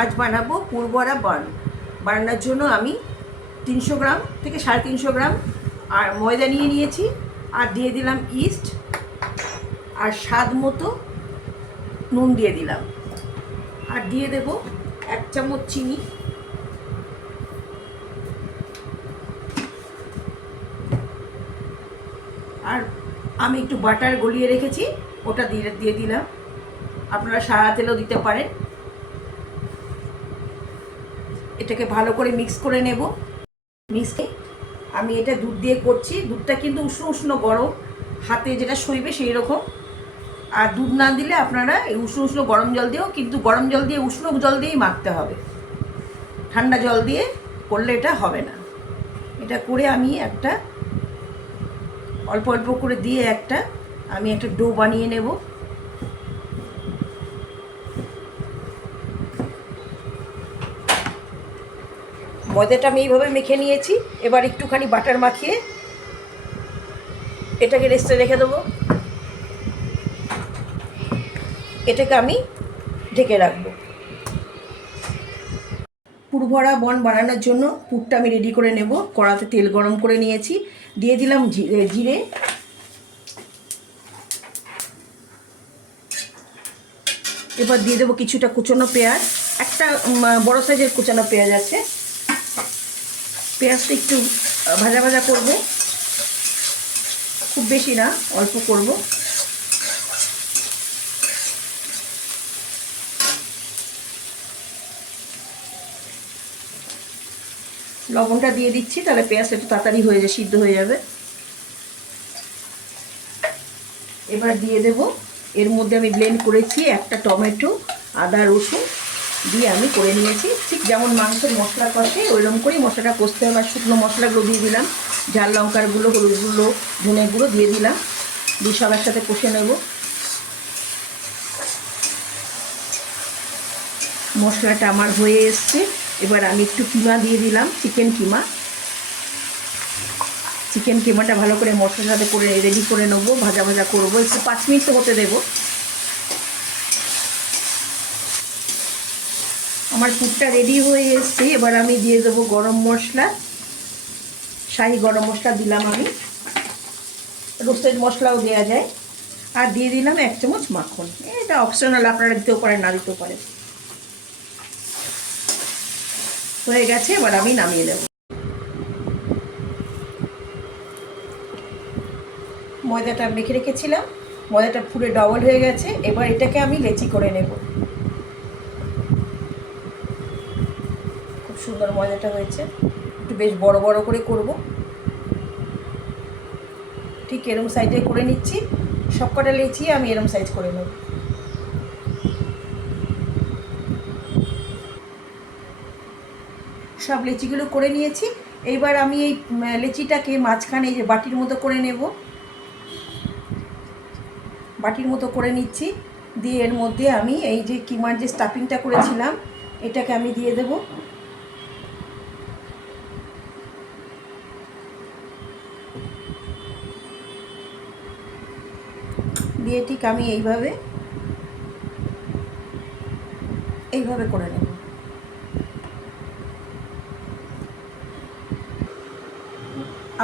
আজ বানাবো পুরবড়া বান। বানানোর জন্য আমি 300 গ্রাম থেকে 350 গ্রাম আর ময়দা নিয়ে নিয়েছি, আর দিয়ে দিলাম ইস্ট, আর স্বাদ মতো নুন দিয়ে দিলাম, আর দিয়ে দেব 1 চামচ চিনি, আর আমি একটু বাটার গলিয়ে রেখেছি ওটা দিয়ে দিলাম। আপনারা সাদা তেলও দিতে পারেন। এটাকে ভালো করে মিক্স করে নেব। আমি এটা দুধ দিয়ে করছি। দুধটা কিন্তু উষ্ণ উষ্ণ গরম, হাতে যেটা সইবে সেই রকম। আর দুধ না দিলে আপনারা এই উষ্ণ উষ্ণ গরম জল দিয়েও, কিন্তু গরম জল দিয়ে উষ্ণ জল দিয়েই মাখতে হবে, ঠান্ডা জল দিয়ে করলে এটা হবে না। এটা করে আমি একটা অল্প অল্প করে দিয়ে আমি একটা ডো বানিয়ে নেব। ময়দাটা আমি এইভাবে মেখে নিয়েছি। এবার একটুখানি বাটার মাখিয়ে এটাকে রেস্টে রেখে দেবো। এটাকে আমি ঢেকে রাখবো। পুরভরা বন বানানোর জন্য পুরটা আমি রেডি করে নেব। কড়াতে তেল গরম করে নিয়েছি, দিয়ে দিলাম জিরে, এবার দিয়ে দেবো কিছুটা কুচনো পেঁয়াজ। একটা বড় সাইজের কুচানো পেঁয়াজ আছে। পেঁয়াজটা একটু ভাজা ভাজা করব, খুব বেশি না, অল্প করব। লবণটা দিয়ে দিচ্ছি, তাহলে পেঁয়াজটা একটু তাড়াতাড়ি হয়ে যায়, সিদ্ধ হয়ে যাবে। এবার দিয়ে দেব, এর মধ্যে আমি ব্লেন্ড করেছি একটা টমেটো, আদা রসুন দিয়ে আমি করে নিয়েছি। ঠিক যেমন মাংসের মশলা কষে ওইরকম করেই মশলাটা কষতে হবে। আর শুকনো মশলাগুলো দিয়ে দিলাম, ঝাল লঙ্কার গুঁড়ো, হলুদ গুঁড়ো, ধনে গুঁড়ো দিয়ে দিলাম, দিয়ে সব একসাথে কষে নেব। মশলাটা আমার হয়ে এসছে। এবার আমি একটু কিমা দিয়ে দিলাম, চিকেন কিমাটা ভালো করে মশলার সাথে করে রেডি করে নেবো, ভাজা ভাজা করবো, একটু 5 মিনিট তো হতে দেবো। আমার পুরটা রেডি হয়ে এসছে। এবার আমি দিয়ে দেবো গরম মশলা, শাহি গরম মশলা দিলাম আমি, রোস্টেড মশলাও দেওয়া যায়, আর দিয়ে দিলাম 1 চামচ মাখন। এটা অপশনাল, আপনারা দিতেও পারেন, না দিতেও পারেন। হয়ে গেছে, এবার আমি নামিয়ে দেব। ময়দাটা মেখে রেখেছিলাম, ময়দাটা পুরো ডবল হয়ে গেছে। এবার এটাকে আমি লেচি করে নেব। খুব সুন্দর ময়দাটা হয়েছে, একটু বেশ বড় বড় করে করব। ঠিক এরম সাইজে করে নিচ্ছি। সবকটা লেচি আমি এরম সাইজ করে নেব। সব লেচিগুলো করে নিয়েছি। এইবার আমি এই লেচিটাকে মাঝখানে যে বাটির মতো করে নেব, বাটির মতো করে নিচ্ছি। দিয়ে এর মধ্যে আমি এই যে কিমার যে স্টাফিংটা করেছিলাম এটাকে আমি দিয়ে দেব। দিয়ে ঠিক আমি এইভাবে করে নেব।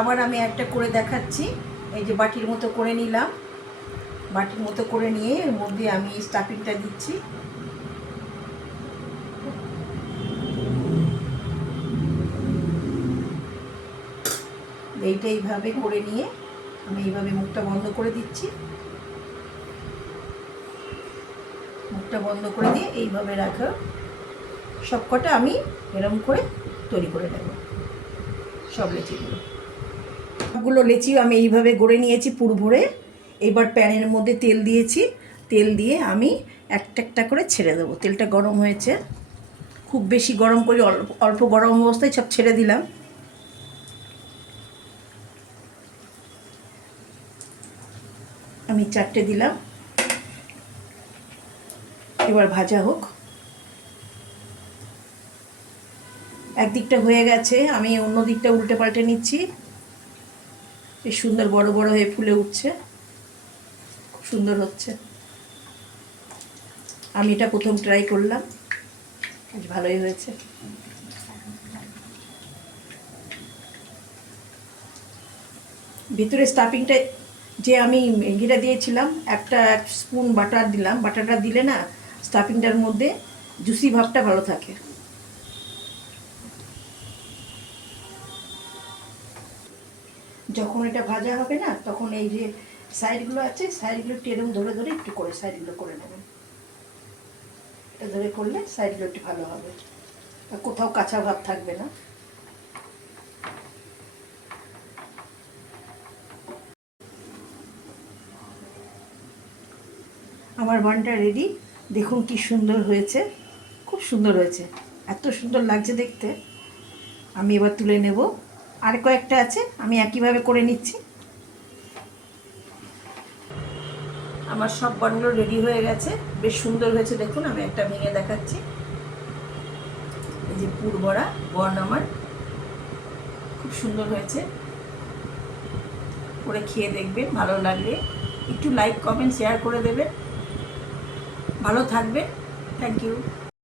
আবার আমি একটা করে দেখাচ্ছি। এই যে বাটির মতো করে নিলাম, বাটির মতো করে নিয়ে এর মধ্যে আমি স্টাফিংটা দিচ্ছি। এইটা এইভাবে করে নিয়ে আমি এইভাবে মুখটা বন্ধ করে দিচ্ছি। মুখটা বন্ধ করে দিয়ে এইভাবে রাখা। সবকটা আমি এরকম করে তৈরি করে নেব, সব সবগুলো লেচি আমি এইভাবে গড়ে নিয়েছি পুর ভরে। এবার প্যানের মধ্যে তেল দিয়েছি, তেল দিয়ে আমি একটা একটা করে ছেড়ে দেবো। তেলটা গরম হয়েছে, খুব বেশি গরম করে অল্প গরম অবস্থায় সব ছেড়ে দিলাম। আমি 4টে দিলাম। এবার ভাজা হোক। একদিকটা হয়ে গেছে, আমি অন্য দিকটা উল্টে পাল্টে নিচ্ছি। বেশ সুন্দর বড় বড় হয়ে ফুলে উঠছে, খুব সুন্দর হচ্ছে। আমি এটা প্রথম ট্রাই করলাম। বেশ ভালোই হয়েছে। ভিতরে স্টাফিংটা যে আমি ঘিটা দিয়েছিলাম, এক স্পুন বাটার দিলাম। বাটারটা দিলে না স্টাফিংটার মধ্যে জুসি ভাবটা ভালো থাকে। যখন এটা ভাজা হবে না, তখন এই যে সাইডগুলো আছে, সাইডগুলো একটু এরকম ধরে ধরে একটু করে সাইডগুলো করে নেবেন। এটা ধরে করলে সাইডগুলো একটু ভালো হবে, আর কোথাও কাঁচা ভাব থাকবে না। আমার বানটা রেডি। দেখুন কি সুন্দর হয়েছে, খুব সুন্দর হয়েছে, এত সুন্দর লাগছে দেখতে। আমি এবার তুলে নেব। আর কয়েকটা আছে, আমি একইভাবে করে নিচ্ছি। আমার সব বানগুলো রেডি হয়ে গেছে, বেশ সুন্দর হয়েছে। দেখুন আমি একটা ভেঙে দেখাচ্ছি। এই যে পুর ভরা বন আমার খুব সুন্দর হয়েছে। করে খেয়ে দেখবেন, ভালো লাগলে একটু লাইক কমেন্ট শেয়ার করে দেবেন। ভালো থাকবেন। Thank you.